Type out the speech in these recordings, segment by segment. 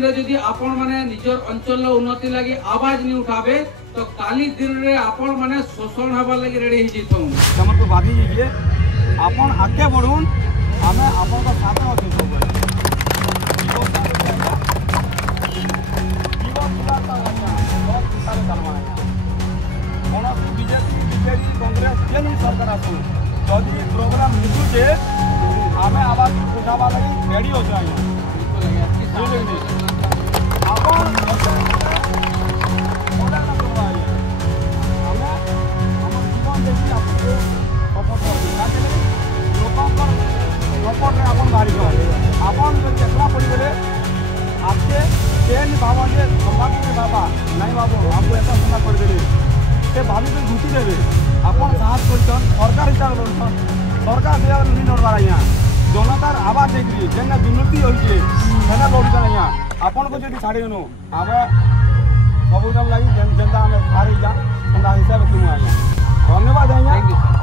दिन रे यदि आपण माने निजर अंचल उन्नति लगी आवाज नहीं उठाबे तो काली दिन रे आपण माने शोषण हवा लगी रेडी ही जीतौ समझ को बाकी जे आपण आगे बढ़ुन हमें आपण का साथ में जीतो बीजेपी कांग्रेस जेनी सरकार आसू जदि प्रोग्राम लिखुचे हमें आवाज उठावा लगी रेडी हो जाए चेकला पड़े आपके बाबा जे संभावित बाबा नहीं बाबू आपको ऐसा सुना पड़े से भाभी को घुटी देवे आपन साहस करछन सरकार हिसाब करछन सरकार से नहीं लड़वा यहाँ जनतार आवाज देखी जेना दुर्नीति होइछे सेना लड़ुछन यहाँ आपन को जदि छाड़ी नु आबे सब काम लगी जनता में हारी जा हमरा हिसाब तुम आया धन्यवाद आया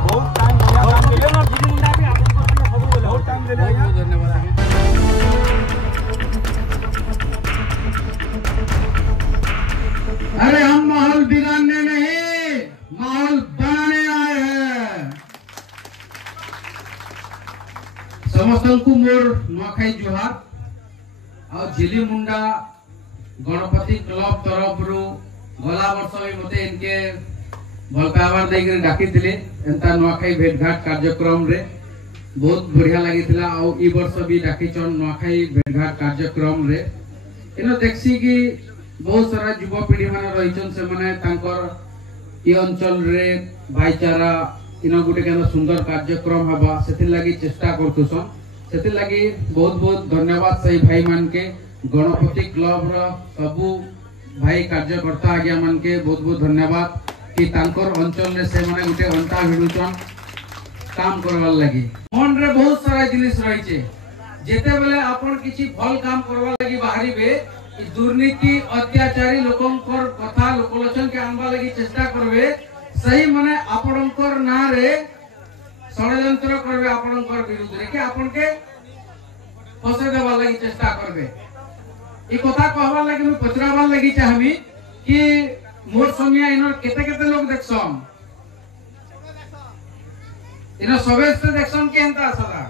बहुत टाइम दिया काम के मुंडा भी आपन को सब बोले बहुत टाइम दे आया धन्यवाद। अरे हम माहौल बिगाड़ने नहीं माहौल बनाने आए हैं। समस्त को मोर नुआखाई जुहार और झिली मुंडा गणपति क्लब तरफ रु गला वर्ष भी मते इनके भल पावर देकर डाकी थिले एंता नुआखाई भेटघाट कार्यक्रम रे बहुत बढ़िया लगी थिला और ई वर्ष भी डाकी चन नुआखाई भेटघाट कार्यक्रम रे इनो देखसी कि बहुत सारा युवा पीढ़ी माने रहिचन से माने तांकर ई अंचल रे भाईचारा इनो गुटे केना सुंदर कार्यक्रम हबा सेति लागि चेष्टा करथुसन सेति लागि बहुत बहुत धन्यवाद सही भाई मान के गणपति क्लब रो सबु भाई कार्यकर्ता आज्ञा मान के बहुत बहुत धन्यवाद कि तांकर अंचल रे से माने गुटे अंता भिडुचन काम करवार लागि मन रे बहुत सारा जिनिस रहिचे जेते बेले आपण किछि भल काम करवा लागि बाहरीबे दुर्नीति अत्याचारी लोकंकर कथा लोकलोचन के आनबा लगी चेष्टा करबे सही माने आपणकर ना रे षडयंत्र करबे आपणकर विरुद्ध रे के आपन के फसे देबा लगी चेष्टा करबे ई कथा कहबा लगी मैं पचराबा लगी चाहमी कि मोर समिया इनो केते केते लोग देखसन इनो सबे से देखसन के हंता सदा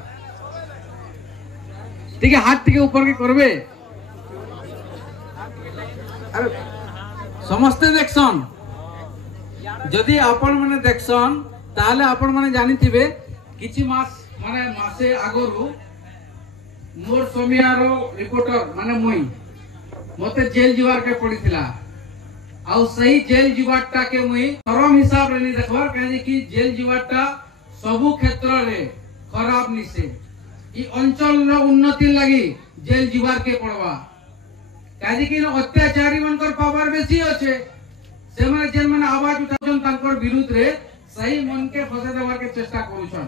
ठीक है हाथ के ऊपर के करबे समस्ते देखसन जदि आपण माने देखसन ताले आपण माने जानिथिबे किछि मास माने मासे आगरु मोर समियारो रिपोर्टर माने मुई मते जेल जीवार के पड़ीथिला आ सही जेल जीवाटा के मुई तरम हिसाब रे नि देखबार काहे कि जेल जीवाटा सबु क्षेत्र रे खराब निसे ई अंचल रो उन्नति लागि जेल जीवार के पड़वा काहे कि अत्याचारी मनकर पावर बेसी होचे से माने जेन माने आवाज उठाछन तांकर विरुद्ध रे सही मन के फसे देबार के चेष्टा करूछन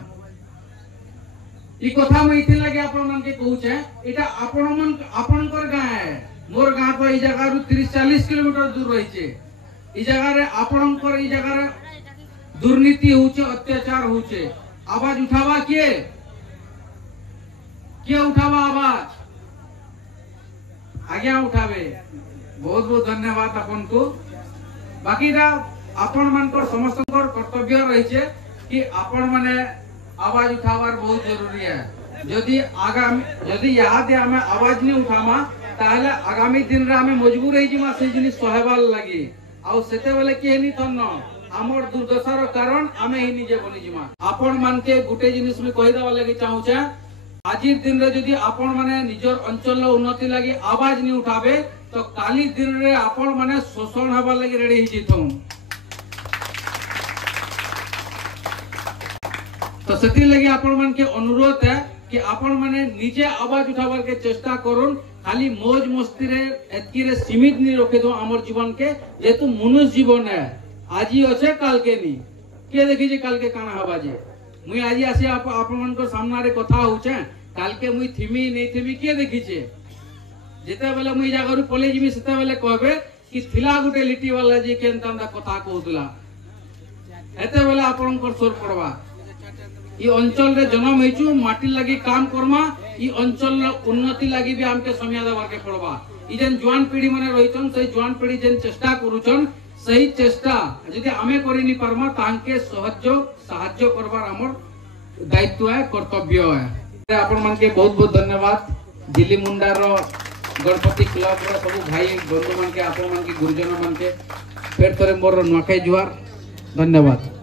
ई कथा मैं इथे लागि आपन मन के कहूछे एटा आपन मन आपनकर गां है मोर गां तो ई जगह रु 30-40 किलोमीटर दूर रहिचे ई जगह रे आपनकर ई जगह रे दुर्नीति होचे अत्याचार होचे आवाज उठावा के उठावा आवाज आज्ञा उठावे बहुत बहुत धन्यवाद अपन को बाकी आपण मानकर समस्त कर्तव्य रही कि आपण माने आवाज उठावार बहुत जरूरी है यदि याद हमें आवाज नहीं उठामा ताहले आगामी दिन रे हमें मजबूर है जिमा से जिनी सहबाल लगी आउ सेते बेले के नि तन्न हमर दुर्दशार कारण हमें ही निजे बनी जिमा आपण मान के गुटे जिनिस में कहि देबा लगी चाहू छे आजिर दिन रे यदि आपण माने निजर अंचल उन्नति लगी आवाज नहीं उठाबे तो काली दिन रे आपण माने शोषण हवा लगी रेडी ही जीतौ तो सेति लगी आपण मान के अनुरोध है कि आपण माने निजे आवाज उठावर के चेष्टा करूं खाली मौज मस्ती रे एतकी रे सीमित नहीं रखे दो हमर जीवन के जेतु मनुष्य जीवन है आजी अछे काल के नी के देखि जे काल के काना हवा जे मुई आजी आसी आपण मान को सामना रे कथा होचे काल के मुई थिमी नहीं थिमी के देखि छे जेते बेले मुई जागरु पले जिमी सेते बेले कहबे कि थिला गुटे लिटी वाला जे केनता कथा कहतला एते बेले आपण को सोर पड़वा ई अंचल रे जन्म हेचु माटी लगी काम करमा ई अंचल रे उन्नति लगी भी हमके समिया देबा के पड़वा इ जेन जवान पीढ़ी माने रहिछन सही जवान पीढ़ी जेन चेष्टा करूछन सही चेष्टा यदि आमे करि नि परमा तांके साहाय्य करबार हमर दायित्व है कर्तव्य है। आपण मन के बहुत बहुत धन्यवाद। झिली मुंडा रो गणपति क्लब रो सब भाई बंधु मन के आपण मन के गुरुजन मन के फेर तोरे मोर नखै जुहार धन्यवाद।